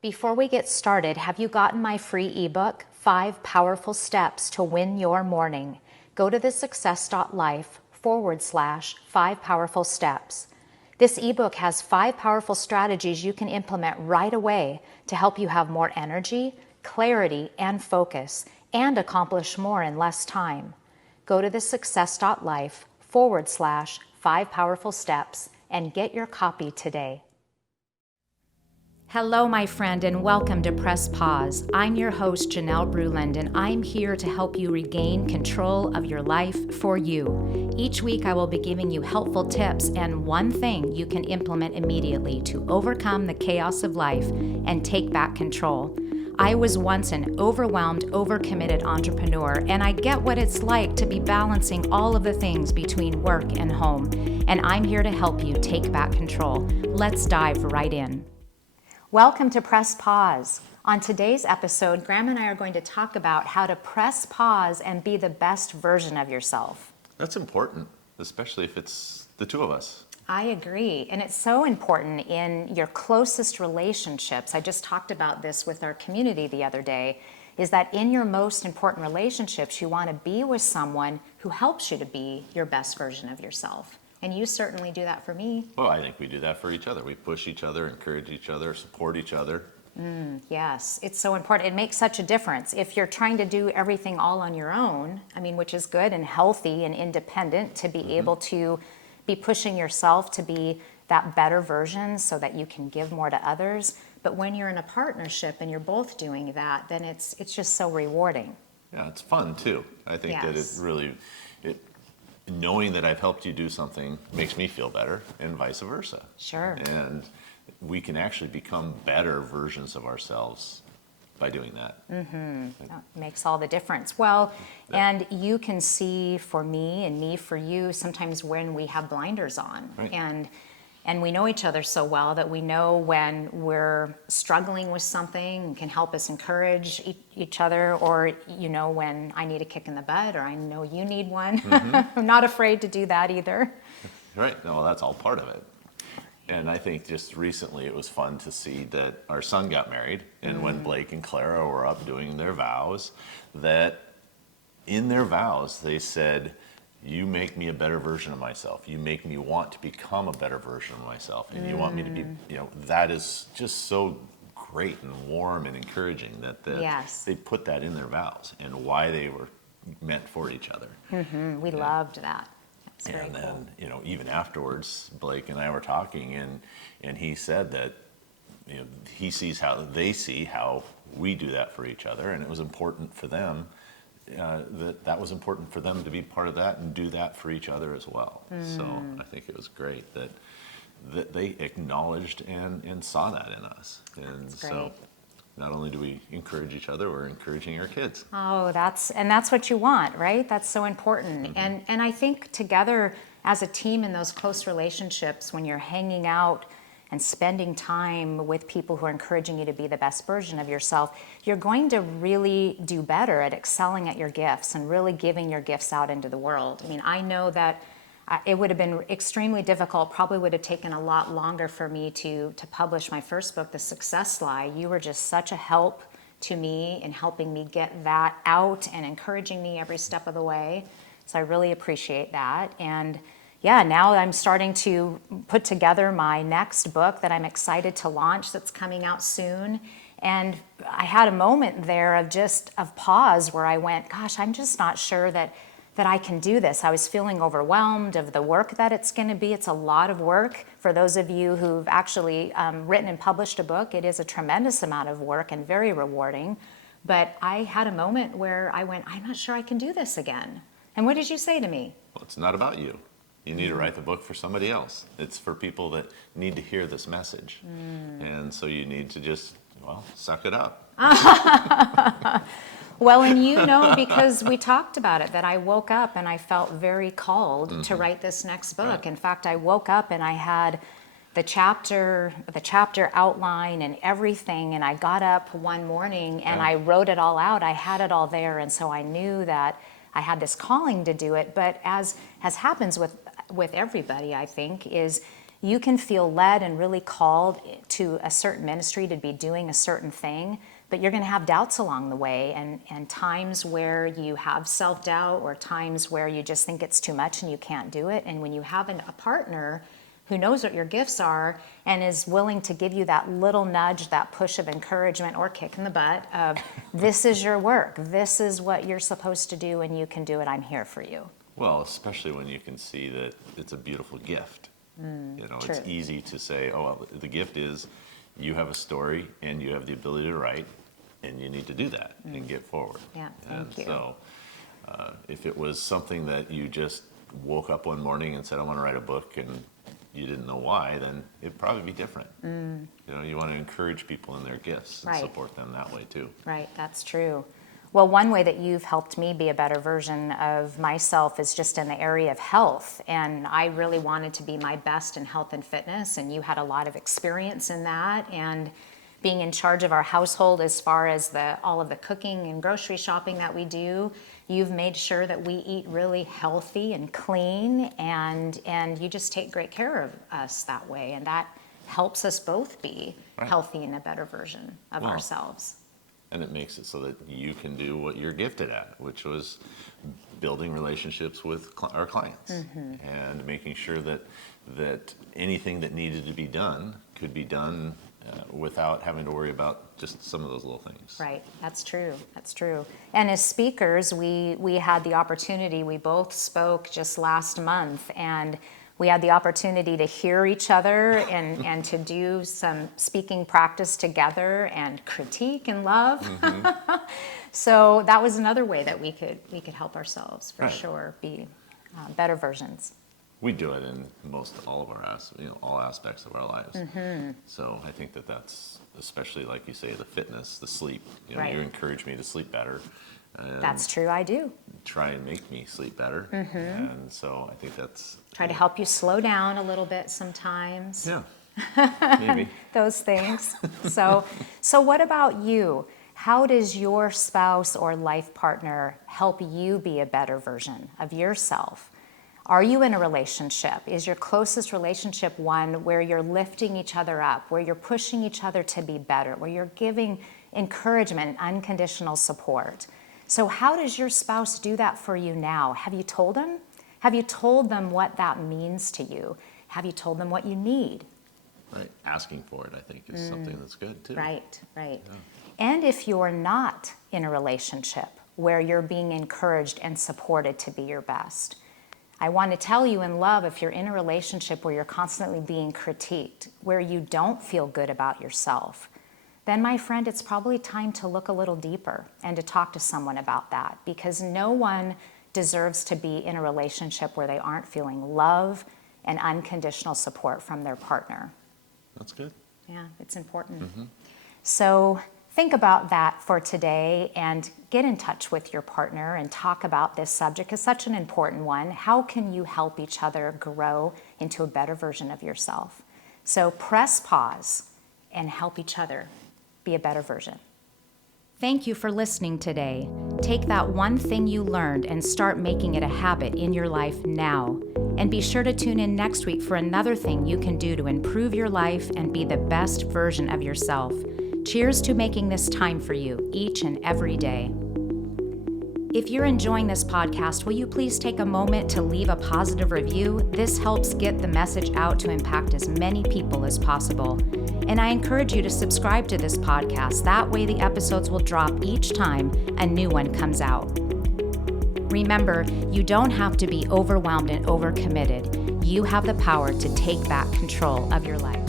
Before we get started, have you gotten my free ebook, 5 Powerful Steps to Win Your Morning? Go to thesuccess.life/5 Powerful Steps. This ebook has 5 powerful strategies you can implement right away to help you have more energy, clarity, and focus, and accomplish more in less time. Go to thesuccess.life/5 Powerful Steps and get your copy today. Hello, my friend, and welcome to Press Pause. I'm your host, Janelle Bruland, and I'm here to help you regain control of your life for you. Each week, I will be giving you helpful tips and one thing you can implement immediately to overcome the chaos of life and take back control. I was once an overwhelmed, overcommitted entrepreneur, and I get what it's like to be balancing all of the things between work and home. And I'm here to help you take back control. Let's dive right in. Welcome to Press Pause. On today's episode, Graham and I are going to talk about how to press pause and be the best version of yourself. That's important, especially if it's the two of us. I agree. And it's so important in your closest relationships. I just talked about this with our community the other day, is that in your most important relationships, you want to be with someone who helps you to be your best version of yourself. And you certainly do that for me. Well, I think we do that for each other. We push each other, encourage each other, support each other. Yes, it's so important. It makes such a difference. If you're trying to do everything all on your own, which is good and healthy and independent, to be able to be pushing yourself to be that better version so that you can give more to others. But when you're in a partnership and you're both doing that, then it's just so rewarding. Yeah, it's fun too. I think that it really... knowing that I've helped you do something makes me feel better, and vice versa. Sure. And we can actually become better versions of ourselves by doing that. That makes all the difference. Well, and you can see for me and me for you sometimes when we have blinders on. Right. And we know each other so well that we know when we're struggling with something and can help us encourage each other, or when I need a kick in the butt, or I know you need one. I'm not afraid to do that either. Right. No, that's all part of it. And I think just recently it was fun to see that our son got married, and when Blake and Clara were up doing their vows, that in their vows they said, "You make me a better version of myself. You make me want to become a better version of myself. And you want me to be," that is just so great and warm and encouraging that they put that in their vows and why they were meant for each other. We loved that. That's very and cool. then, even afterwards, Blake and I were talking, and he said that, he sees how they see how we do that for each other, and it was important for them. That was important for them to be part of that and do that for each other as well. So I think it was great that they acknowledged and saw that in us. And so not only do we encourage each other, we're encouraging our kids. Oh, that's what you want, right? That's so important. And I think together as a team in those close relationships, when you're hanging out and spending time with people who are encouraging you to be the best version of yourself, you're going to really do better at excelling at your gifts and really giving your gifts out into the world. I know that it would have been extremely difficult, probably would have taken a lot longer for me to publish my first book, The Success Lie. You were just such a help to me in helping me get that out and encouraging me every step of the way. So I really appreciate that. And now I'm starting to put together my next book that I'm excited to launch that's coming out soon. And I had a moment there of pause where I went, gosh, I'm just not sure that I can do this. I was feeling overwhelmed of the work that it's going to be. It's a lot of work. For those of you who've actually written and published a book, it is a tremendous amount of work and very rewarding. But I had a moment where I went, I'm not sure I can do this again. And what did you say to me? Well, it's not about you. You need to write the book for somebody else. It's for people that need to hear this message. And so you need to just, suck it up. Well, and because we talked about it, that I woke up and I felt very called to write this next book. Right. In fact, I woke up and I had the chapter outline and everything, and I got up one morning and I wrote it all out. I had it all there, and so I knew that I had this calling to do it. But as happens with everybody, I think, is You can feel led and really called to a certain ministry to be doing a certain thing, but you're going to have doubts along the way, and times where you have self-doubt, or times where you just think it's too much and you can't do it. And when you have a partner who knows what your gifts are and is willing to give you that little nudge, that push of encouragement or kick in the butt of, this is your work, this is what you're supposed to do, and you can do it, I'm here for you. Well, especially when you can see that it's a beautiful gift. True. It's easy to say, oh, well, the gift is you have a story and you have the ability to write, and you need to do that and get forward. Yeah, thank you. So if it was something that you just woke up one morning and said, I want to write a book, and you didn't know why, then it'd probably be different. You want to encourage people in their gifts and Right. support them that way too. Right, that's true. Well, one way that you've helped me be a better version of myself is just in the area of health. And I really wanted to be my best in health and fitness, and you had a lot of experience in that. And being in charge of our household as far as all of the cooking and grocery shopping that we do, you've made sure that we eat really healthy and clean, and you just take great care of us that way. And that helps us both be Right. healthy and a better version of Wow. ourselves. And it makes it so that you can do what you're gifted at, which was building relationships with our clients and making sure that anything that needed to be done could be done without having to worry about just some of those little things. Right, that's true, that's true. And as speakers, we had the opportunity, we both spoke just last month, and we had the opportunity to hear each other and to do some speaking practice together and critique and love. So that was another way that we could help ourselves, for Right. sure, be better versions. We do it in all of our all aspects of our lives. So I think that's especially, like you say, the fitness, the sleep. Right. You encourage me to sleep better. And That's true, I do. try and make me sleep better. And so I think that's Try to help you slow down a little bit sometimes. yeah, maybe. Those things. So what about you? How does your spouse or life partner help you be a better version of yourself? Are you in a relationship? Is your closest relationship one where you're lifting each other up, where you're pushing each other to be better, where you're giving encouragement and unconditional support? So how does your spouse do that for you now? Have you told them? Have you told them what that means to you? Have you told them what you need? Right. Asking for it, I think, is something that's good too. Right, right. Yeah. And if you're not in a relationship where you're being encouraged and supported to be your best, I want to tell you in love, if you're in a relationship where you're constantly being critiqued, where you don't feel good about yourself, then my friend, it's probably time to look a little deeper and to talk to someone about that, because no one deserves to be in a relationship where they aren't feeling love and unconditional support from their partner. That's good. Yeah, it's important. So think about that for today and get in touch with your partner and talk about this subject. It's such an important one. How can you help each other grow into a better version of yourself? So press pause and help each other be a better version. Thank you for listening today. Take that one thing you learned and start making it a habit in your life now. And be sure to tune in next week for another thing you can do to improve your life and be the best version of yourself. Cheers to making this time for you each and every day. If you're enjoying this podcast, will you please take a moment to leave a positive review? This helps get the message out to impact as many people as possible. And I encourage you to subscribe to this podcast. That way the episodes will drop each time a new one comes out. Remember, you don't have to be overwhelmed and overcommitted. You have the power to take back control of your life.